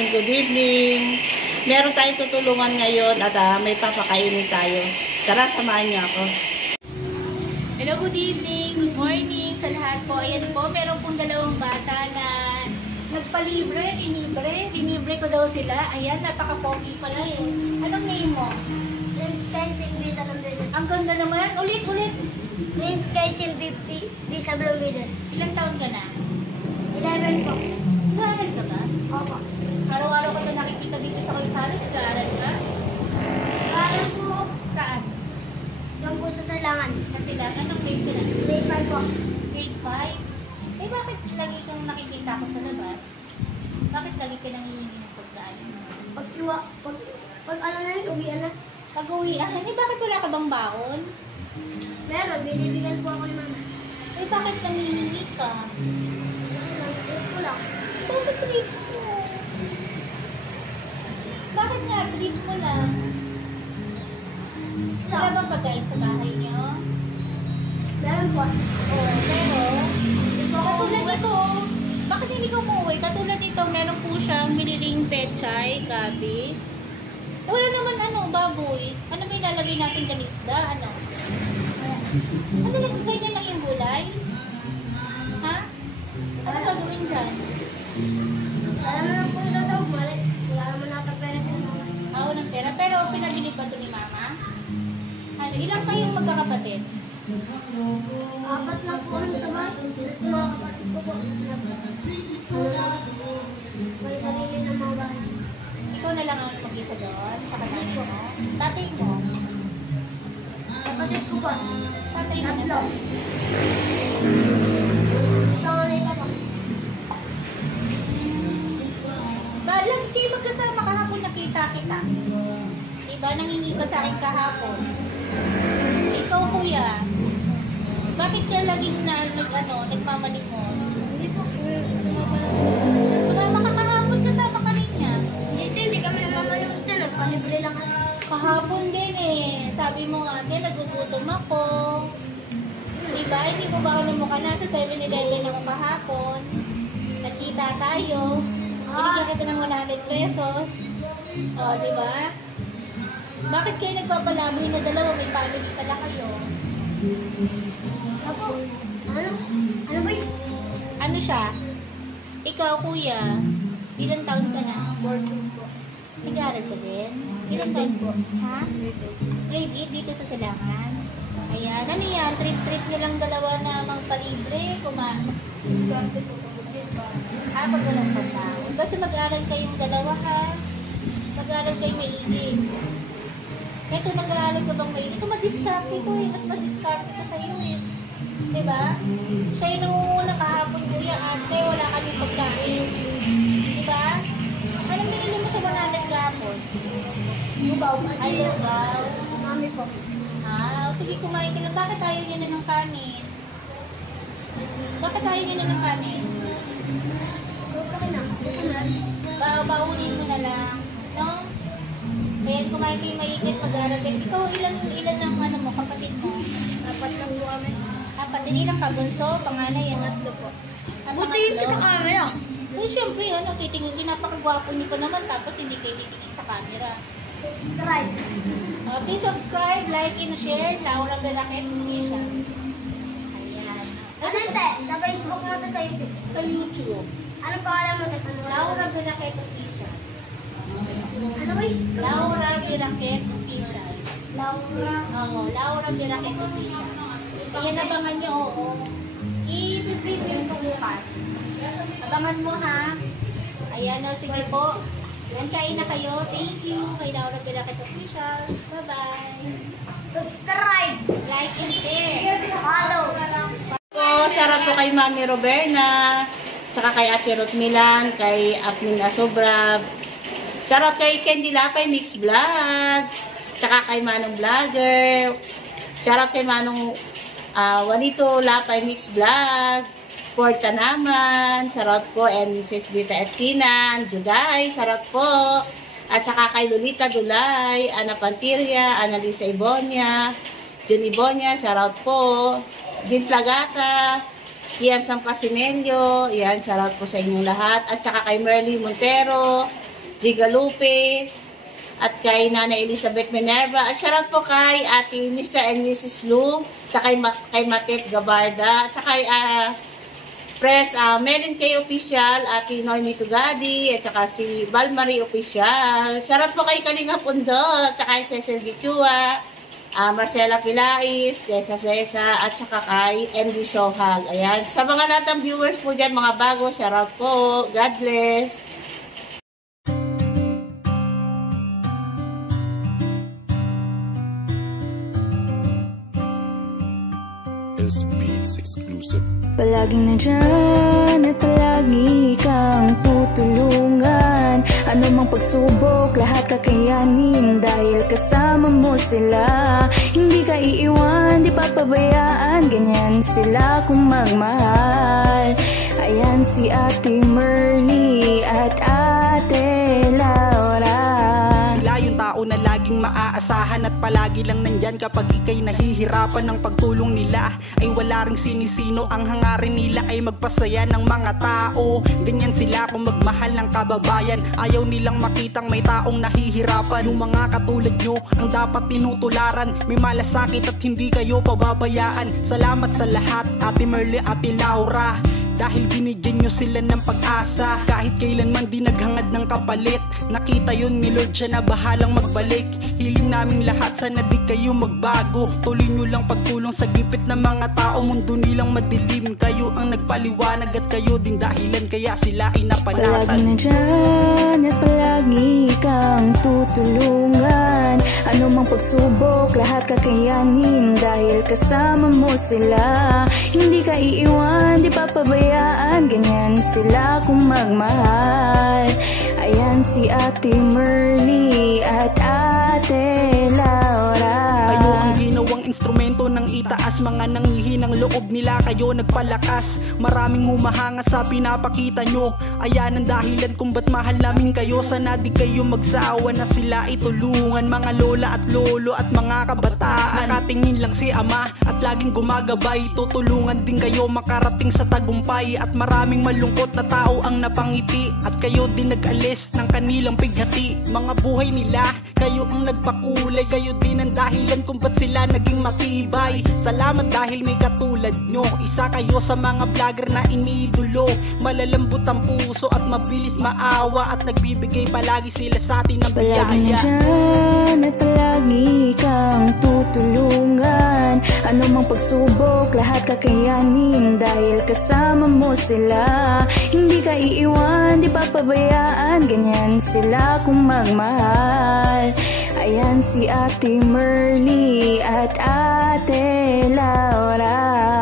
and good evening. Meron tayong tutulungan ngayon at may papakainin tayo. Tara, samahan niyo ako. Hello, good evening, good morning sa lahat po. Ayan po, meron pong dalawang bata na nagpalibre, rinibre ko daw sila. Ayan, napaka-pogi pala eh. Anong name mo? Ang ganda naman. Ulit. Prince Kaichil 50, Lisa Blomidas. Ilang taon ka na? 11 po. Nag-aaral ka ba? Opo. Araw-araw ka na nakikita dito sa kalsada, nag-aaral ka? Alam po, Saan? yung po sa Salangan. Sa sila? Anong grade ka na? Grade 5 po. Grade 5? Eh bakit lagi kang nakikita ko sa labas? Bakit lagi ka nangihingi ng pagkaan? Pag ano na yun, uwian na. Pag-uwian? Eh bakit wala ka bang baon? Meron, binibigyan po ako ni mama. Eh bakit nangihingi ka? Trip ko lang. Bakit trip mo? Bakit nga trip mo lang? Wala bang pagkain sa bahay niyo? Meron po. Oo, pero katulad nito, bakit hindi ka umuwi? Katulad nito, meron po siyang biniling pechay, gabi. Eh, wala naman baboy. Ano ba ilalagay natin dyan isda? Ano nagkaganyan lang yung gulay? Ha? Ano gagawin dyan? Alam mo lang po sa tawag, mali. Wala naman nakapera sa mama. Ng pera. Pero pinabili ba ito ni mama? Ano, ilang kayong magkakapatid? 4 lang po kami sa bahay. Tapos mga kapatid ko po. May sarili ng mga bahay. Ikaw na lang ang mag-isa doon? Saka tatay mo? Tatay mo? Kapatid ko po. Tatay mo Tatlo. na? Tanganay pa po. Balag kayo magkasama kahapon, nakita kita. Diba, nangingi ka sa akin kahapon. Ikaw, kuya, bakit ka laging nagmamalimos? Hindi po. Sumama lang po. Sumama ka kahapon, kasama ka rin niya. Hindi kami namamalimos din. Nagpalibre lang kami. Kahapon din eh. Sabi mo nga, nagugutom ako. Diba, hindi mo ba kalimutan na sa 7-Eleven ako kahapon? Nakita tayo. Binigyan kita ng 100 pesos. O, diba? Bakit kayo nagpapalaboy na dalawa? May family pala kayo. Ako? Ano ba yun? Ano siya? Ikaw, kuya, ilang taon ka na? 14 po. Nag-aaral ka din? Ilang taon po? Ha? Grade 8 dito sa Silangan. Ayan, ano yan? Trip nyo lang dalawa na magpalibre, Diskarte po. pag walang pagkaon. Basta mag-aaral kayong dalawa, ha? Mag-aaral kayo maigi. Ito, nag-aaral ka bang maigi? Ito, madiskarte ko eh. Mas madiskarte ko sa'yo eh. Diba? Siya yung nangunguna kahapon, kuya, ate, wala kami pagkain. Diba? Anong binili mo sa 100 kahapon? Lugaw. Ay, lugaw. Mami po. Sige, kumain ka lang. Bakit ayaw niya na ng kanin? Bakit ayaw niya na ng kanin? Okay na. Baunin mo na lang. No? Ayan, kumain kayo maigit, mag-aaral kayo. Ikaw, ilan ang kapatid mo? 4 lang po kami. Kapatid, ilang ka? Bunso? Panganay, yan. Tatlo po. Buti yung kita camera. Eh, syempre, titingin, napakagwapo niyo pa naman, tapos hindi kayo titingin sa camera. Subscribe. Please subscribe, like, and share. Laura Beraket Missions. Ayan. Ano te? Sa Facebook mo to sa YouTube. Sa YouTube. Ano pangalan mo te? Laura Beraket Missions. Ano ba yun? Laura Beraket Missions. Laura. Oo, Laura Beraket Missions. Ayan, abangan nyo, oo. I-preview ko bukas. Abangan mo, ha? Ayan, sige po. Yan, kain na kayo. Thank you kay Laura Beraket Officials. Bye-bye. Subscribe. Like and share. Follow. Shoutout po kay Mami Roberna, saka kay Ate Ruth Milan, kay Apmin Asobrab. Shoutout kay Candy Lapay Mix Vlog, saka kay Manong Vlogger. Shoutout kay Manong Juanito Lapay Mix Vlog. Porta naman, shoutout po, and Sis Vita Etinan, Juday, shoutout po. At saka kay Lolita Dulay, Ana Pantiria, Annalisa Ibonia, Jun Ibonia, shoutout po. Jim Plagata, Kiam Sampasinello, yan, shoutout po sa inyong lahat. At saka kay Merly Montero, Gigalupe, at kay Nana Elizabeth Minerva. At shoutout po kay Ate Mr. and Mrs. Lou, at kay Matet Gabarda, at kay Press Melin K Official, Ate Noemi Tugadi, at saka si Valmarie Official. Shoutout po kay Kalinga Pundo, at kay Cecil Gichua, Marcela Pilais, Desa Cesa, at saka kay MD Sohag. Ayan. Sa mga lahat ng viewers po dyan, mga bago, shoutout po. God bless. Beats exclusive. Palaging nandyan at palagi kang tutulungan. Ano mang pagsubok, lahat kakayanin dahil kasama mo sila. Hindi ka iiwan, di papabayaan, ganyan sila kung magmahal. Ayan si Ate Merly at Ate Laura. Sila yung tao na laging maaasahan at palagi lang nandyan kapag ika'y nahihirapan. Ng pagtulong nila ay wala ring sinisino. Ang hangarin nila ay magpasaya ng mga tao. Ganyan sila kung magmahal ng kababayan. Ayaw nilang makitang may taong nahihirapan. Yung mga katulad nyo ang dapat tinutularan. May malasakit at hindi kayo pababayaan. Salamat sa lahat, Ate Merly, Ate Laura, dahil binigyan nyo sila ng pag-asa. Kahit kailanman di naghangad ng kapalit, nakita yun ni Lord, siya na bahalang magbalik. Hiling naming lahat, sana di kayo magbago. Tuloy nyo lang pagtulong sa gipit ng mga tao. Mundo nilang madilim, kayo ang nagpaliwanag at kayo din dahilan kaya sila ay napanatag. Palaging nandyan at palagi kang tutulungan. Ano mang pagsubok, lahat kakayanin dahil kasama mo sila. Hindi ka iiwan, di papabayaan, ganyan sila kung magmahal. Ayan si Ate Merly at Ate Laura. Kayo ang ginawang instrumento ng itaas. Mga nanghihinang loob nila, kayo nagpalakas. Maraming humahanga sa pinapakita nyo. Ayan ang dahilan kung ba't mahal namin kayo. Sana di kayo magsawa na sila itulungan. Mga lola at lolo at mga kabataan, nakatingin lang si ama at laging gumagabay. Tutulungan din kayo makarating sa tagumpay. At maraming malungkot na tao ang napangiti at kayo din nag-alis ng kanilang pighati. Mga buhay nila, kayo ang nagpakulay. Kayo din ang dahilan kung ba't sila naging matibay. Salamat dahil may katulad nyo. Isa kayo sa mga vlogger na iniidolo. Malalambot ang puso at mabilis maawa, at nagbibigay palagi sila sa atin ng Palaging biyaya. nandyan at palagi kang tutulungan. Ano mang pagsubok, lahat kakayanin dahil kasama mo sila. Hindi ka iiwan, di papabayaan, ganyan sila kung magmahal. Ayan si Ate Merly at Ate Laura.